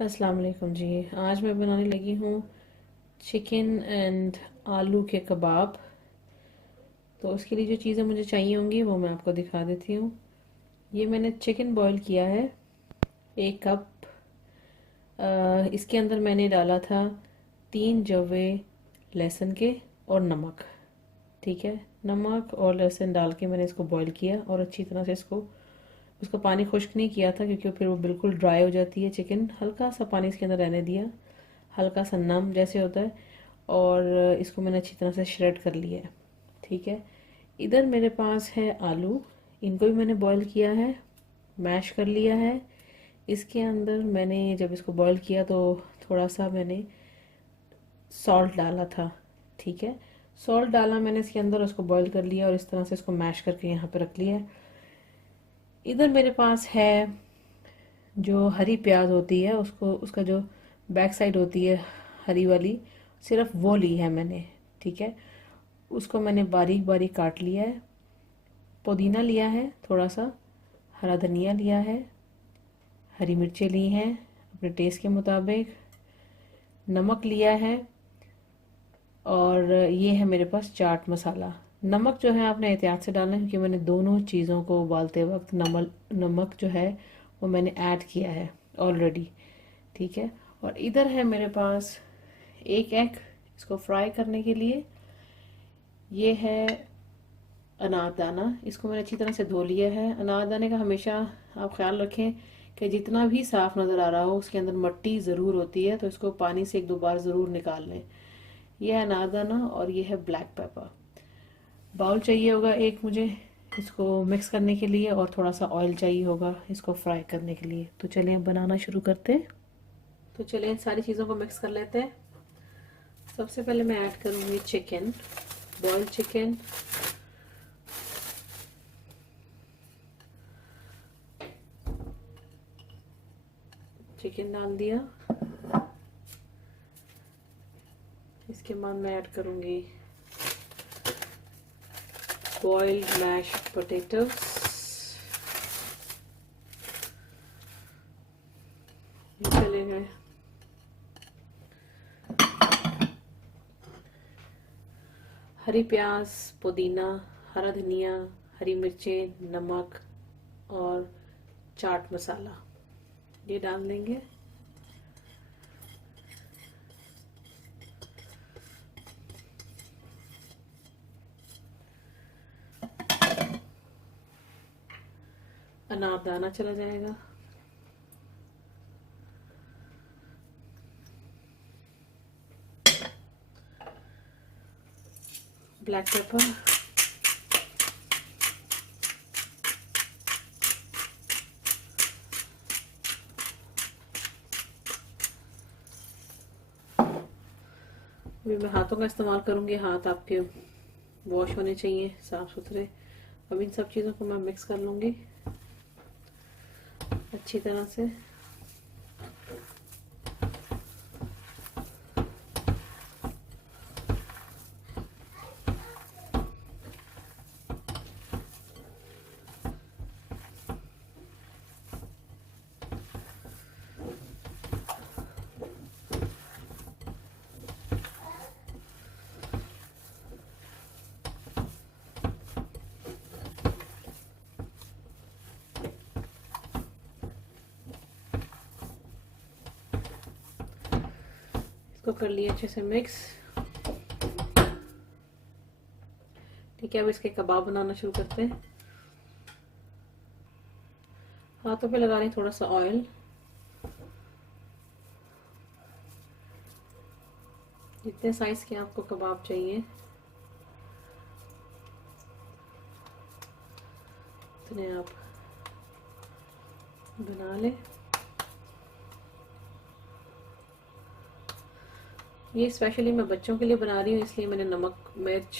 अस्सलाम वालेकुम जी। आज मैं बनाने लगी हूँ चिकन एंड आलू के कबाब। तो उसके लिए जो चीज़ें मुझे चाहिए होंगी वो मैं आपको दिखा देती हूँ। ये मैंने चिकन बॉईल किया है 1 कप। इसके अंदर मैंने डाला था 3 जवे लहसुन के और नमक। ठीक है, नमक और लहसुन डाल के मैंने इसको बॉईल किया और अच्छी तरह से उसको पानी खुश्क नहीं किया था क्योंकि फिर वो बिल्कुल ड्राई हो जाती है चिकन। हल्का सा पानी इसके अंदर रहने दिया, हल्का सा नम जैसे होता है। और इसको मैंने अच्छी तरह से श्रेड कर लिया है। ठीक है, इधर मेरे पास है आलू। इनको भी मैंने बॉईल किया है, मैश कर लिया है। इसके अंदर मैंने जब इसको बॉईल किया तो थोड़ा सा मैंने सॉल्ट डाला था। ठीक है, सॉल्ट डाला मैंने इसके अंदर, उसको बॉईल कर लिया और इस तरह से इसको मैश करके यहाँ पे रख लिया है। इधर मेरे पास है जो हरी प्याज होती है, उसको उसका जो बैक साइड होती है हरी वाली, सिर्फ वो ली है मैंने। ठीक है, उसको मैंने बारीक बारीक काट लिया है। पुदीना लिया है थोड़ा सा, हरा धनिया लिया है, हरी मिर्चें ली हैं अपने टेस्ट के मुताबिक, नमक लिया है और ये है मेरे पास चाट मसाला। नमक जो है आपने एहतियात से डालना है क्योंकि मैंने दोनों चीज़ों को उबालते वक्त नमक जो है वो मैंने ऐड किया है ऑलरेडी। ठीक है, और इधर है मेरे पास एक एग इसको फ्राई करने के लिए। ये है अनारदाना, इसको मैंने अच्छी तरह से धो लिया है। अनारदाने का हमेशा आप ख्याल रखें कि जितना भी साफ नज़र आ रहा हो उसके अंदर मिट्टी ज़रूर होती है, तो इसको पानी से 1-2 बार ज़रूर निकाल लें। यह है अनारदाना और ये है ब्लैक पेपर। बाउल चाहिए होगा एक मुझे इसको मिक्स करने के लिए, और थोड़ा सा ऑयल चाहिए होगा इसको फ्राई करने के लिए। तो चलिए अब बनाना शुरू करते हैं। तो चलिए इन सारी चीज़ों को मिक्स कर लेते हैं। सबसे पहले मैं ऐड करूँगी चिकन, बॉइल्ड चिकन। चिकन डाल दिया। इसके बाद मैं ऐड करूँगी बॉइल्ड मैश्ड पोटैटोस। चले गए। हरी प्याज, पुदीना, हरा धनिया, हरी मिर्चें, नमक और चाट मसाला ये डाल देंगे। अनारदाना चला जाएगा। ब्लैक पेपर, अभी मैं हाथों का इस्तेमाल करूंगी। हाथ आपके वॉश होने चाहिए, साफ सुथरे। अब इन सब चीज़ों को मैं मिक्स कर लूंगी अच्छी तरह से। इसको कर लिया अच्छे से मिक्स। ठीक है, अब इसके कबाब बनाना शुरू करते हैं। हाथों पे लगा लें थोड़ा सा ऑयल। जितने साइज के आपको कबाब चाहिए उतने आप बना लें। ये स्पेशली मैं बच्चों के लिए बना रही हूँ, इसलिए मैंने नमक मिर्च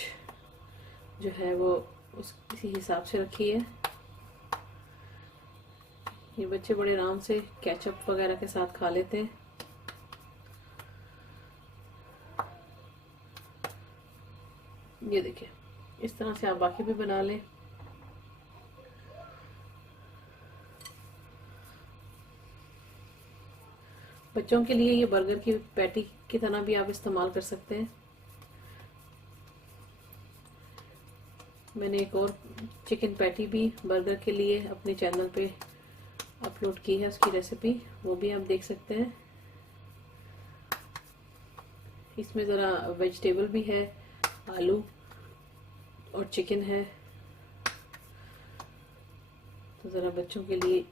जो है वो इसी हिसाब से रखी है। ये बच्चे बड़े आराम से केचप वगैरह के साथ खा लेते हैं। ये देखिए, इस तरह से आप बाकी भी बना लें। बच्चों के लिए ये बर्गर की पैटी की तरह भी आप इस्तेमाल कर सकते हैं। मैंने एक और चिकन पैटी भी बर्गर के लिए अपने चैनल पे अपलोड की है, उसकी रेसिपी, वो भी आप देख सकते हैं। इसमें ज़रा वेजिटेबल भी है, आलू और चिकन है, तो ज़रा बच्चों के लिए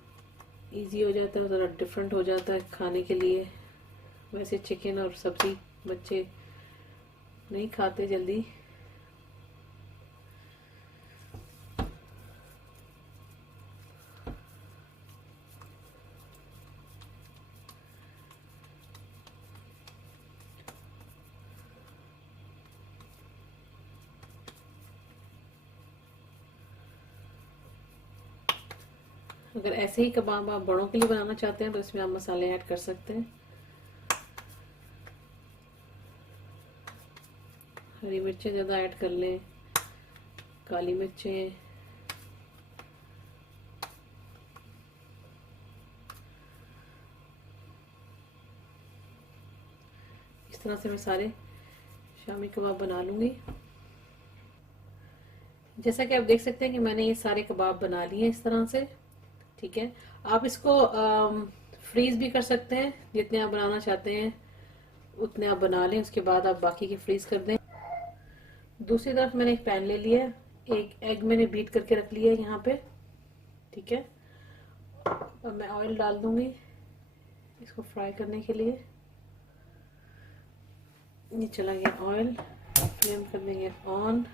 इजी हो जाता है, ज़रा डिफरेंट हो जाता है खाने के लिए। वैसे चिकन और सब्ज़ी बच्चे नहीं खाते जल्दी। अगर ऐसे ही कबाब आप बड़ों के लिए बनाना चाहते हैं तो इसमें आप मसाले ऐड कर सकते हैं। हरी मिर्चें ज़्यादा ऐड कर लें, काली मिर्चें, इस तरह से मैं सारे शामी कबाब बना लूँगी। जैसा कि आप देख सकते हैं कि मैंने ये सारे कबाब बना लिए इस तरह से। ठीक है, आप इसको फ्रीज भी कर सकते हैं, जितने आप बनाना चाहते हैं उतने आप बना लें, उसके बाद आप बाकी की फ्रीज कर दें। दूसरी तरफ मैंने एक पैन ले लिया है, एक एग मैंने बीट करके रख लिया है यहाँ पे। ठीक है, अब मैं ऑयल डाल दूंगी इसको फ्राई करने के लिए। ये चला गया ऑयल, फ्लेम कर देंगे ऑन।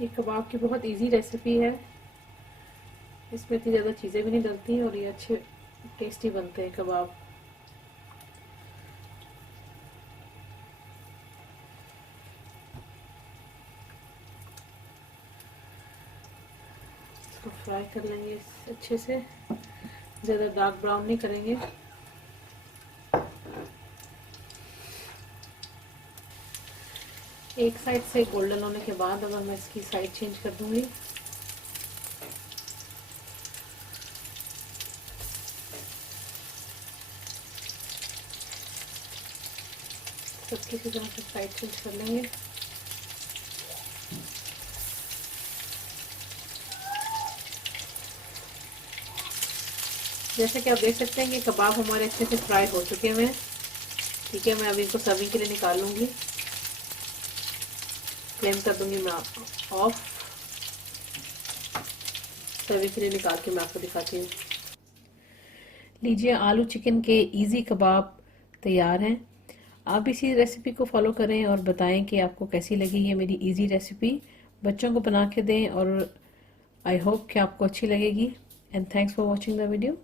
ये कबाब की बहुत इजी रेसिपी है, इसमें इतनी ज़्यादा चीज़ें भी नहीं डलती और ये अच्छे टेस्टी बनते हैं कबाब। इसको फ्राई कर लेंगे अच्छे से, ज़्यादा डार्क ब्राउन नहीं करेंगे। एक साइड से गोल्डन होने के बाद अब मैं इसकी साइड चेंज कर दूंगी। सब किसी तरह से साइड चेंज कर लेंगे। जैसे कि आप देख सकते हैं कि कबाब हमारे अच्छे से फ्राई हो चुके हैं। ठीक है, मैं अभी इनको सर्विंग के लिए निकाल लूंगी। फ्लेम कर दूंगी मैं ऑफ। सर्विंग के लिए निकाल के मैं आपको दिखाती हूँ। लीजिए, आलू चिकन के इजी कबाब तैयार हैं। आप इसी रेसिपी को फॉलो करें और बताएं कि आपको कैसी लगी ये मेरी इजी रेसिपी। बच्चों को बना के दें और आई होप कि आपको अच्छी लगेगी। And thanks for watching the video.